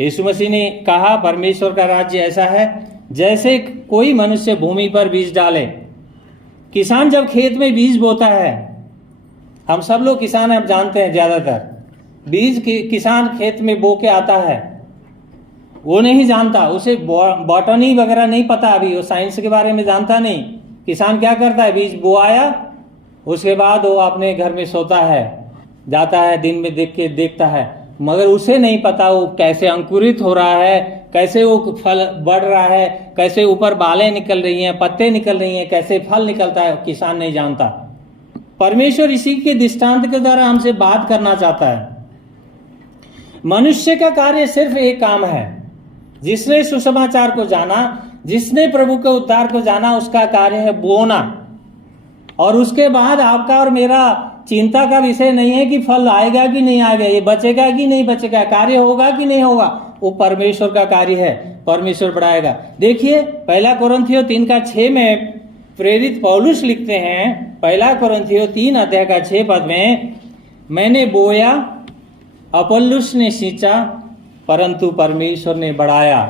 यीशु मसीह ने कहा, परमेश्वर का राज्य ऐसा है जैसे कोई मनुष्य भूमि पर बीज डाले किसान जब खेत में बीज बोता है, हम सब लोग किसान आप जानते हैं, ज्यादातर बीज किसान खेत में बो के आता है, वो नहीं जानता, उसे बॉटनी वगैरह नहीं पता, अभी वो साइंस के बारे में जानता नहीं। किसान क्या करता है, बीज बोआया, उसके बाद वो अपने घर में सोता है, जाता है, दिन में देखता है, मगर उसे नहीं पता वो कैसे अंकुरित हो रहा है, कैसे वो फल बढ़ रहा है, कैसे ऊपर बालें निकल रही हैं, पत्ते निकल रही हैं, कैसे फल निकलता है, किसान नहीं जानता। परमेश्वर इसी के दृष्टांत के द्वारा हमसे बात करना चाहता है। मनुष्य का कार्य सिर्फ एक काम है, जिसने सुसमाचार को जाना, जिसने प्रभु के उद्धार को जाना, उसका कार्य है बोना। और उसके बाद आपका और मेरा चिंता का विषय नहीं है कि फल आएगा कि नहीं आएगा, ये बचेगा कि नहीं बचेगा, कार्य होगा कि नहीं होगा, वो परमेश्वर का कार्य है, परमेश्वर बढ़ाएगा। देखिए 1 कोरिन्थियों 3:6 में प्रेरित पौलुस लिखते हैं, 1 कोरिन्थियों 3:6 पद में, मैंने बोया, अपोल्लोस ने सींचा, परंतु परमेश्वर ने बढ़ाया।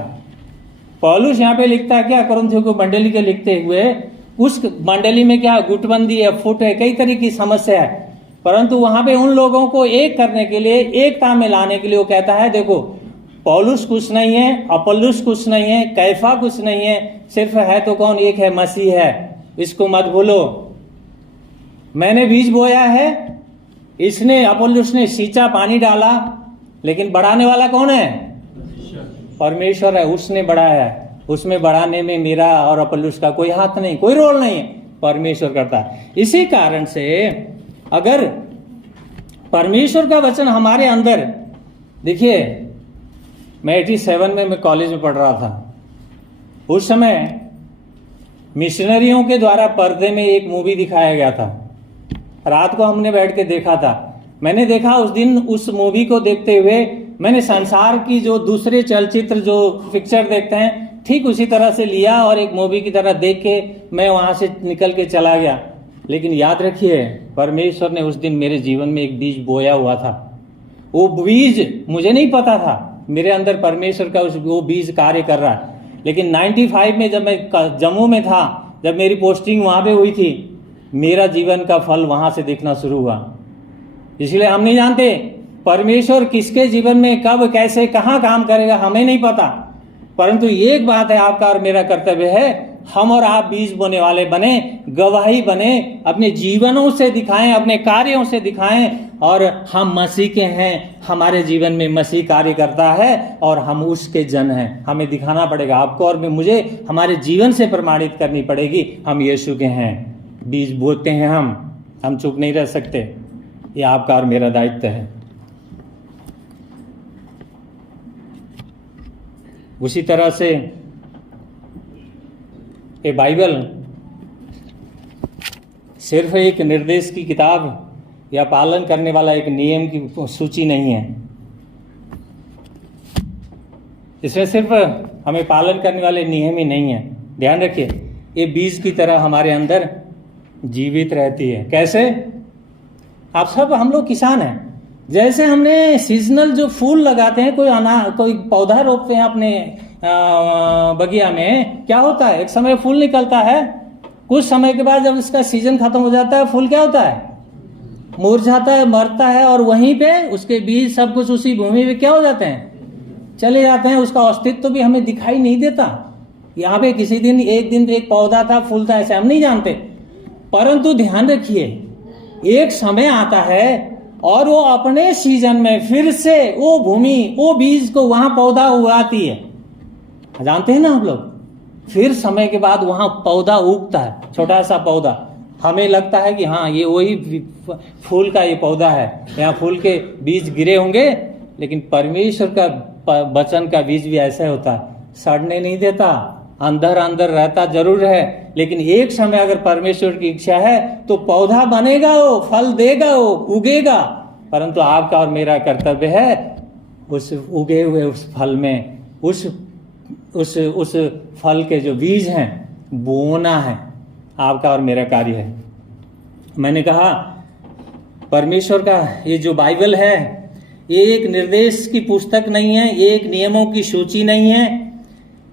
पौलुस यहाँ पे लिखता है क्या, कोरिन्थियों को मंडली के लिखते हुए, उस मंडली में क्या गुटबंदी है, फुट है, कई तरह की समस्या है, परंतु वहां पे उन लोगों को एक करने के लिए, एकता में लाने के लिए वो कहता है, देखो पौलुस कुछ नहीं है, अपोल्लोस कुछ नहीं है, कैफा कुछ नहीं है, सिर्फ है तो कौन, एक है, मसीह है, इसको मत भूलो। मैंने बीज बोया है, इसने अपोल्लोस ने सींचा, पानी डाला, लेकिन बढ़ाने वाला कौन है, परमेश्वर है, उसने बढ़ाया है। उसमें बढ़ाने में मेरा और अपोल्लोस का कोई हाथ नहीं, कोई रोल नहीं है, परमेश्वर करता है। इसी कारण से अगर परमेश्वर का वचन हमारे अंदर, देखिए मैं 87 में मैं कॉलेज में पढ़ रहा था, उस समय मिशनरियों के द्वारा पर्दे में एक मूवी दिखाया गया था, रात को हमने बैठ के देखा था। मैंने देखा उस दिन, उस मूवी को देखते हुए मैंने संसार की जो दूसरे चलचित्र जो पिक्चर देखते हैं ठीक उसी तरह से लिया और एक मूवी की तरह देख के मैं वहां से निकल के चला गया। लेकिन याद रखिए, परमेश्वर ने उस दिन मेरे जीवन में एक बीज बोया हुआ था। वो बीज मुझे नहीं पता था, मेरे अंदर परमेश्वर का वो बीज कार्य कर रहा है। लेकिन 95 में जब मैं जम्मू में था, जब मेरी पोस्टिंग वहां पे हुई थी, मेरा जीवन का फल वहां से दिखना शुरू हुआ। इसलिए हम नहीं जानते परमेश्वर किसके जीवन में कब कैसे कहां काम करेगा, हमें नहीं पता, परंतु एक बात है, आपका और मेरा कर्तव्य है, हम और आप बीज बोने वाले बने, गवाही बने, अपने जीवनों से दिखाएं, अपने कार्यों से दिखाएं, और हम मसीह के हैं, हमारे जीवन में मसीह कार्य करता है और हम उसके जन हैं। हमें दिखाना पड़ेगा, आपको और मुझे हमारे जीवन से प्रमाणित करनी पड़ेगी, हम यीशु के हैं, बीज बोते हैं, हम चुप नहीं रह सकते। ये आपका और मेरा दायित्व है। उसी तरह से ये बाइबल सिर्फ एक निर्देश की किताब या पालन करने वाला एक नियम की सूची नहीं है। इसमें सिर्फ हमें पालन करने वाले नियम ही नहीं है। ध्यान रखिए, ये बीज की तरह हमारे अंदर जीवित रहती है। कैसे? आप सब, हम लोग किसान हैं, जैसे हमने सीजनल जो फूल लगाते हैं, कोई पौधा रोपते हैं अपने बगिया में, क्या होता है, एक समय फूल निकलता है, कुछ समय के बाद जब इसका सीजन खत्म हो जाता है, फूल क्या होता है, मुरझाता है, मरता है, और वहीं पे उसके बीज सब कुछ उसी भूमि में क्या हो जाते हैं, चले जाते हैं। उसका अस्तित्व भी हमें दिखाई नहीं देता। यहाँ पे किसी दिन एक पौधा था, फूल था, ऐसे हम नहीं जानते। परंतु ध्यान रखिए, एक समय आता है और वो अपने सीजन में फिर से वो भूमि, वो बीज को वहां पौधा उगाती है। जानते हैं ना हम लोग, फिर समय के बाद वहां पौधा उगता है, छोटा सा पौधा। हमें लगता है कि हाँ, ये वही फूल का ये पौधा है, यहाँ फूल के बीज गिरे होंगे। लेकिन परमेश्वर का वचन का बीज भी ऐसा होता है, सड़ने नहीं देता, अंदर अंदर रहता जरूर है, लेकिन एक समय अगर परमेश्वर की इच्छा है तो पौधा बनेगा, वो फल देगा, वो उगेगा। परंतु आपका और मेरा कर्तव्य है उस उगे हुए उस फल में, उस फल के जो बीज हैं बोना है। आपका और मेरा कार्य है। मैंने कहा परमेश्वर का ये जो बाइबल है, ये एक निर्देश की पुस्तक नहीं है, ये एक नियमों की सूची नहीं है।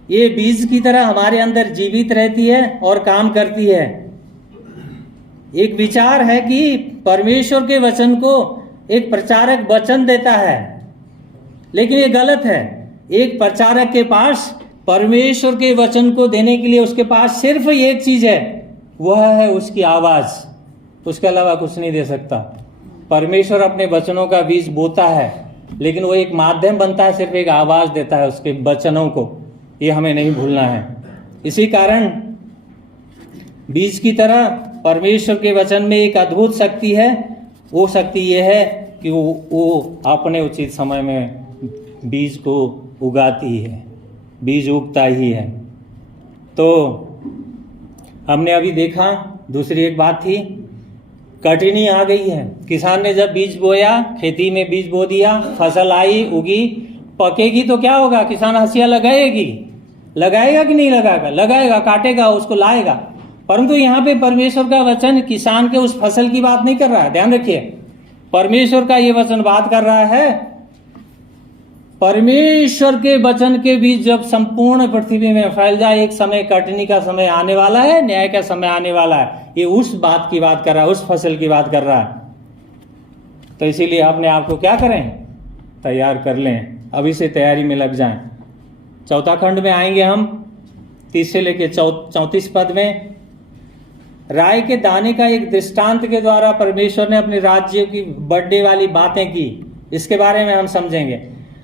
ये बीज की तरह हमारे अंदर जीवित रहती है और काम करती है। एक विचार है कि परमेश्वर के वचन को एक प्रचारक वचन देता है, लेकिन ये गलत है। एक प्रचारक के पास परमेश्वर के वचन को देने के लिए उसके पास सिर्फ एक चीज है, वह है उसकी आवाज, उसके अलावा कुछ नहीं दे सकता। परमेश्वर अपने वचनों का बीज बोता है, लेकिन वो एक माध्यम बनता है, सिर्फ एक आवाज देता है उसके वचनों को। ये हमें नहीं भूलना है। इसी कारण बीज की तरह परमेश्वर के वचन में एक अद्भुत शक्ति है। वो शक्ति ये है कि वो अपने उचित समय में बीज को उगाती है, बीज उगता ही है। तो हमने अभी देखा, दूसरी एक बात थी, कटनी आ गई है। किसान ने जब बीज बोया, खेती में बीज बो दिया, फसल आई, उगी, पकेगी तो क्या होगा? किसान हंसिया लगाएगा कि नहीं लगाएगा? लगाएगा, काटेगा, उसको लाएगा। परंतु यहाँ पे परमेश्वर का वचन किसान के उस फसल की बात नहीं कर रहा है। ध्यान रखिए, परमेश्वर का ये वचन बात कर रहा है, परमेश्वर के वचन के बीच जब संपूर्ण पृथ्वी में फैल जाए, एक समय कटनी का समय आने वाला है, न्याय का समय आने वाला है। ये उस बात की बात कर रहा है, उस फसल की बात कर रहा है। तो इसीलिए अपने आप को क्या करें? तैयार कर लें, अभी से तैयारी में लग जाएं। चौथा खंड में आएंगे हम, 30 से लेकर 34 पद में। राय के दाने का एक दृष्टांत के द्वारा परमेश्वर ने अपने राज्य की बढ़ने वाली बातें की, इसके बारे में हम समझेंगे।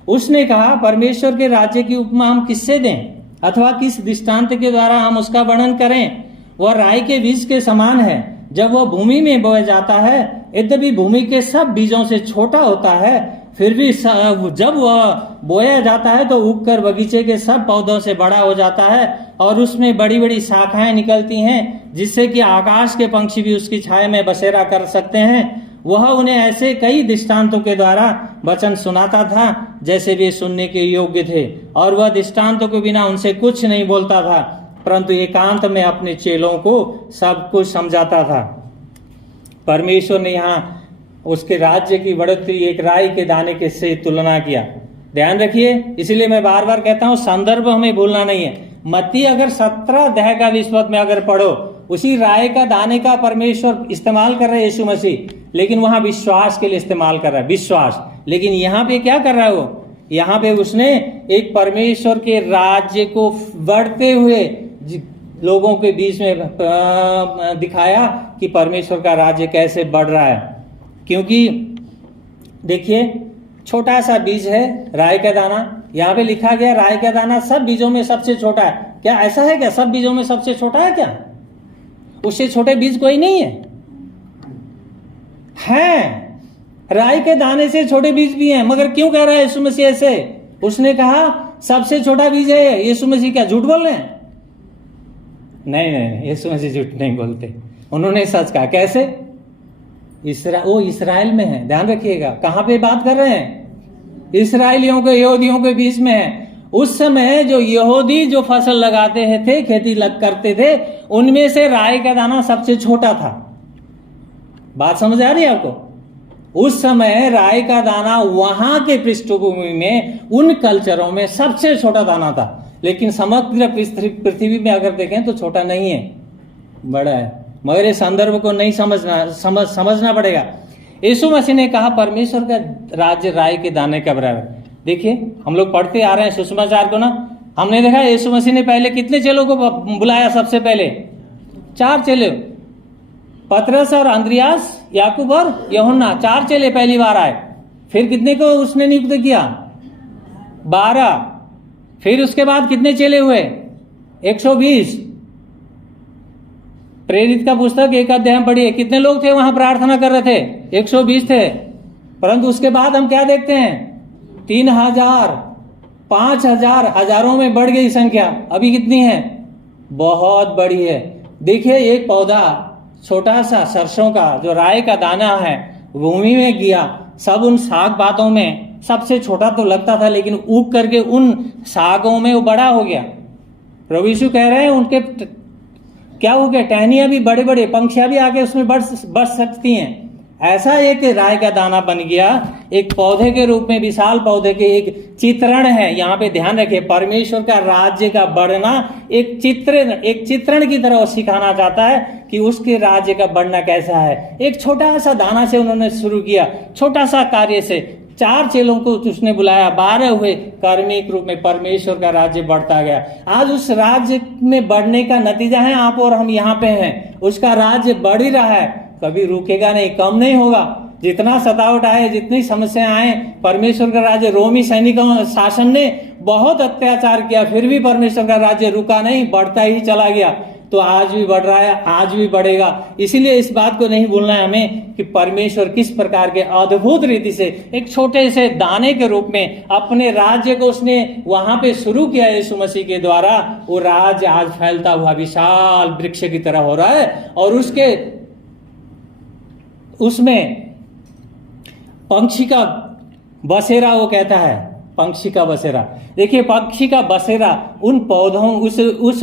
उसने कहा, परमेश्वर के राज्य की उपमा हम किससे दें अथवा किस दृष्टांत के द्वारा हम उसका वर्णन करें? वह राय के बीज के समान है। जब वह भूमि में बोया जाता है, यद्यपि भूमि के सब बीजों से छोटा होता है, फिर भी जब वह बोया जाता है तो उगकर बगीचे के सब पौधों से बड़ा हो जाता है और उसमें बड़ी बड़ी शाखाएं निकलती हैं, जिससे कि आकाश के पंछी भी उसकी छाया में बसेरा कर सकते हैं। वह उन्हें ऐसे कई दृष्टांतों के द्वारा वचन सुनाता था जैसे वे सुनने के योग्य थे, और वह दृष्टांतों के बिना उनसे कुछ नहीं बोलता था, परंतु एकांत में अपने चेलों को सब कुछ समझाता था। परमेश्वर ने यहाँ उसके राज्य की बढ़ोतरी एक राई के दाने के से तुलना किया। ध्यान रखिए, इसलिए मैं बार बार कहता हूं, संदर्भ हमें भूलना नहीं है। मत्ती अगर 17 अध्याय का 20 पद में अगर पढ़ो, उसी राय का दाने का परमेश्वर इस्तेमाल कर रहे हैं यीशु मसीह, लेकिन वहां विश्वास के लिए इस्तेमाल कर रहा है, विश्वास। लेकिन यहाँ पे क्या कर रहा है वो? यहाँ पे उसने एक परमेश्वर के राज्य को बढ़ते हुए लोगों के बीच में दिखाया कि परमेश्वर का राज्य कैसे बढ़ रहा है। क्योंकि देखिए, छोटा सा बीज है राय का दाना, यहाँ पे लिखा गया राय का दाना सब बीजों में सबसे छोटा है। क्या ऐसा है क्या? सब बीजों में सबसे छोटा है क्या? उससे छोटे बीज कोई नहीं है। राई के दाने से छोटे बीज भी हैं, मगर क्यों कह रहा है यीशु मसीह ऐसे? उसने कहा सबसे छोटा बीज है। यीशु मसीह क्या झूठ बोल रहे हैं? नहीं, यीशु मसीह झूठ नहीं बोलते, उन्होंने सच कहा। कैसे? वो इस्राएल में है, ध्यान रखिएगा। कहां पे बात कर रहे हैं? इस्राएलियों के, यहूदियों के बीच में है। उस समय जो यहूदी जो फसल लगाते थे, खेती करते थे, उनमें से राई का दाना सबसे छोटा था। बात समझ आ रही है आपको? उस समय राई का दाना वहां के पृष्ठभूमि में, उन कल्चरों में सबसे छोटा दाना था। लेकिन समग्र पृथ्वी में अगर देखें तो छोटा नहीं है, बड़ा है। मगर इस संदर्भ को नहीं समझना पड़ेगा। यीशु मसीह ने कहा परमेश्वर का राज्य राई के दाने का बराबर। देखिए, हम लोग पढ़ते आ रहे हैं सुसमाचार को ना, हमने देखा यीशु मसीह ने पहले कितने चेलों को बुलाया? सबसे पहले 4 चेले, पतरस और अंद्रियास, याकूब और यूहन्ना, 4 चेले पहली बार आए। फिर कितने को उसने नियुक्त किया? 12। फिर उसके बाद कितने चेले हुए? 120। प्रेरित का पुस्तक 1 अध्याय में पढ़िए, कितने लोग थे वहां प्रार्थना कर रहे थे? 120 थे। परंतु उसके बाद हम क्या देखते हैं? 3000, 5000, हजारों में बढ़ गई संख्या। अभी कितनी है? बहुत बड़ी है। देखिए, एक पौधा छोटा सा सरसों का जो राय का दाना है, भूमि में गया, सब उन साग बातों में सबसे छोटा तो लगता था, लेकिन उग करके उन सागों में वो बड़ा हो गया। प्रभु यीशु कह रहे हैं उनके क्या हो गया? टहनियां भी बड़े बड़े, पंखियां भी आके उसमें बढ़ सकती हैं। ऐसा एक राय का दाना बन गया, एक पौधे के रूप में, विशाल पौधे के एक चित्रण है। यहाँ पे ध्यान रखिए, परमेश्वर का राज्य का बढ़ना एक चित्रण की तरह सिखाना चाहता है कि उसके राज्य का बढ़ना कैसा है। एक छोटा सा दाना से उन्होंने शुरू किया, छोटा सा कार्य से 4 चेलों को उसने बुलाया, 12 हुए, कार्मिक रूप में परमेश्वर का राज्य बढ़ता गया। आज उस राज्य में बढ़ने का नतीजा है आप और हम यहाँ पे हैं। उसका राज्य बढ़ ही रहा है, कभी रुकेगा नहीं, कम नहीं होगा। जितना सतावट आए, जितनी समस्या आए, परमेश्वर का राज्य, रोमी सैनिकों शासन ने बहुत अत्याचार किया, फिर भी परमेश्वर का राज्य रुका नहीं, बढ़ता ही चला गया। तो आज भी बढ़ रहा है, आज भी बढ़ेगा। इसीलिए इस बात को नहीं भूलना है हमें कि परमेश्वर किस प्रकार के अद्भुत रीति से एक छोटे से दाने के रूप में अपने राज्य को उसने वहां पे शुरू किया यीशु मसीह के द्वारा। वो राज्य आज फैलता हुआ विशाल वृक्ष की तरह हो रहा है, और उसमें पंछी का बसेरा, वो कहता है पंछी का बसेरा। देखिए, पंछी का बसेरा उन पौधों, उस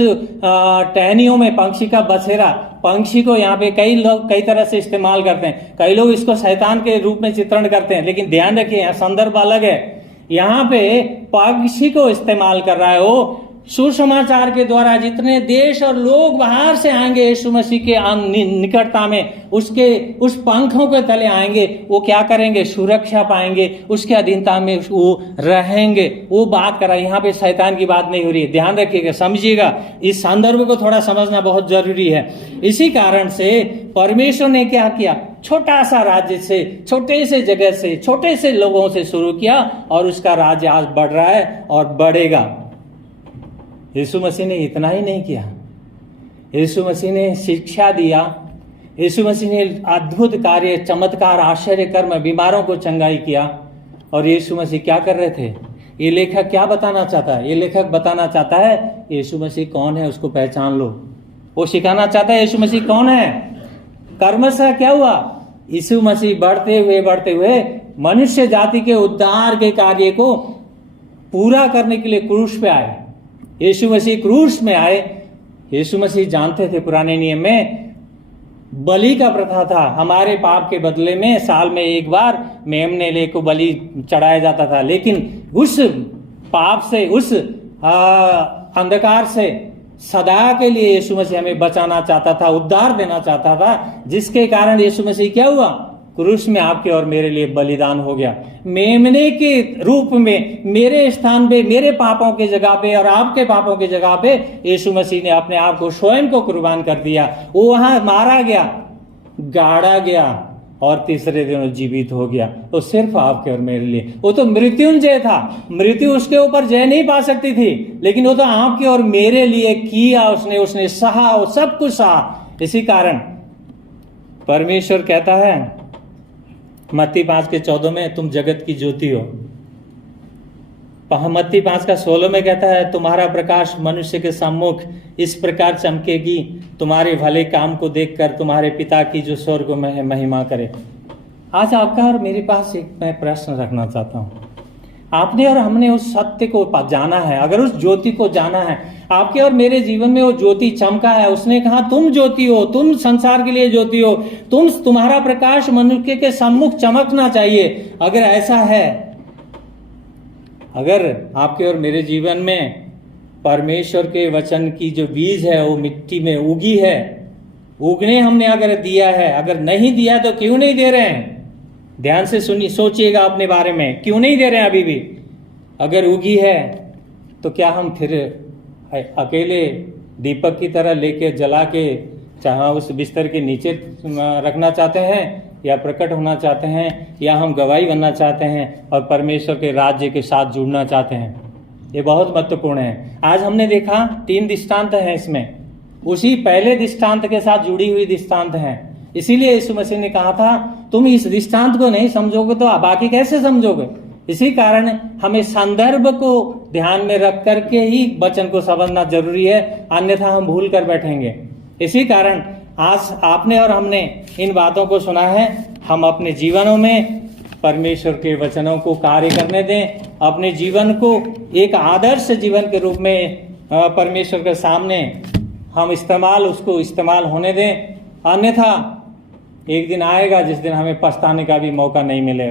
टहनियों में पंछी का बसेरा, पंछी को यहाँ पे कई लोग कई तरह से इस्तेमाल करते हैं। कई लोग इसको शैतान के रूप में चित्रण करते हैं, लेकिन ध्यान रखिए यहाँ संदर्भ अलग है। यहाँ पे पंछी को इस्तेमाल कर रहा है वो सुसमाचार के द्वारा। जितने देश और लोग बाहर से आएंगे यीशु मसीह के निकटता में, उसके उस पंखों के तले आएंगे, वो क्या करेंगे? सुरक्षा पाएंगे, उसके अधीनता में वो रहेंगे। वो बात कर रहा है, यहाँ पे शैतान की बात नहीं हो रही है। ध्यान रखिएगा, समझिएगा, इस संदर्भ को थोड़ा समझना बहुत जरूरी है। इसी कारण से परमेश्वर ने क्या किया? छोटा सा राज्य से, छोटे से जगह से, छोटे से लोगों से शुरू किया, और उसका राज्य आज बढ़ रहा है और बढ़ेगा। यीशु मसीह ने इतना ही नहीं किया, यीशु मसीह ने शिक्षा दिया, यीशु मसीह ने अद्भुत कार्य, चमत्कार, आश्चर्य कर्म, बीमारों को चंगाई किया। और यीशु मसीह क्या कर रहे थे? ये लेखक क्या बताना चाहता है? ये लेखक बताना चाहता है यीशु मसीह कौन है, उसको पहचान लो। वो सिखाना चाहता है यीशु मसीह कौन है। कर्मशः क्या हुआ? यीशु मसीह बढ़ते हुए मनुष्य जाति के उद्धार के कार्य को पूरा करने के लिए क्रूस पे आए। यीशु मसीह क्रूस में आए। यीशु मसीह जानते थे पुराने नियम में बलि का प्रथा था, हमारे पाप के बदले में साल में एक बार मेमने ले को बलि चढ़ाया जाता था। लेकिन उस पाप से, उस अंधकार से सदा के लिए यीशु मसीह हमें बचाना चाहता था, उद्धार देना चाहता था, जिसके कारण यीशु मसीह क्या हुआ? क्रूस में आपके और मेरे लिए बलिदान हो गया। मेमने के रूप में मेरे स्थान पे, मेरे पापों के जगह पे और आपके पापों के जगह पे यीशु मसीह ने अपने आप को स्वयं को कुर्बान कर दिया। वो वहां मारा गया, गाड़ा गया और तीसरे दिन जीवित हो गया। तो सिर्फ आपके और मेरे लिए। वो तो मृत्युंजय था, मृत्यु उसके ऊपर जय नहीं पा सकती थी, लेकिन वो तो आपके और मेरे लिए किया उसने सहा, वो सब कुछ सहा। इसी कारण परमेश्वर कहता है मत्ती 5:14 में, तुम जगत की ज्योति हो। मत्ती 5:16 में कहता है, तुम्हारा प्रकाश मनुष्य के सम्मुख इस प्रकार चमकेगी, तुम्हारे भले काम को देखकर तुम्हारे पिता की जो स्वर्ग में महिमा करे। आज आपका और मेरे पास एक मैं प्रश्न रखना चाहता हूं। आपने और हमने उस सत्य को जाना है, अगर उस ज्योति को जाना है, आपके और मेरे जीवन में वो ज्योति चमका है। उसने कहा तुम ज्योति हो, तुम संसार के लिए ज्योति हो, तुम्हारा प्रकाश मनुष्य के सम्मुख चमकना चाहिए। अगर ऐसा है, अगर आपके और मेरे जीवन में परमेश्वर के वचन की जो बीज है वो मिट्टी में उगी है, उगने हमने अगर दिया है, अगर नहीं दिया तो क्यों नहीं दे रहे हैं? ध्यान से सुनिए, सोचिएगा अपने बारे में, क्यों नहीं दे रहे हैं अभी भी? अगर उगी है तो क्या हम फिर अकेले दीपक की तरह लेके जला के चाहे उस बिस्तर के नीचे रखना चाहते हैं, या प्रकट होना चाहते हैं, या हम गवाही बनना चाहते हैं और परमेश्वर के राज्य के साथ जुड़ना चाहते हैं? ये बहुत महत्वपूर्ण है। आज हमने देखा 3 दृष्टांत हैं इसमें, उसी पहले दृष्टांत के साथ जुड़ी हुई दृष्टांत हैं। इसीलिए यीशु मसीह ने कहा था तुम इस दृष्टांत को नहीं समझोगे तो बाकी कैसे समझोगे? इसी कारण हमें संदर्भ को ध्यान में रख करके ही वचन को समझना जरूरी है, अन्यथा हम भूल कर बैठेंगे। इसी कारण आज आपने और हमने इन बातों को सुना है। हम अपने जीवनों में परमेश्वर के वचनों को कार्य करने दें, अपने जीवन को एक आदर्श जीवन के रूप में परमेश्वर के सामने हम उसको इस्तेमाल होने दें। अन्यथा एक दिन आएगा जिस दिन हमें पछताने का भी मौका नहीं मिलेगा।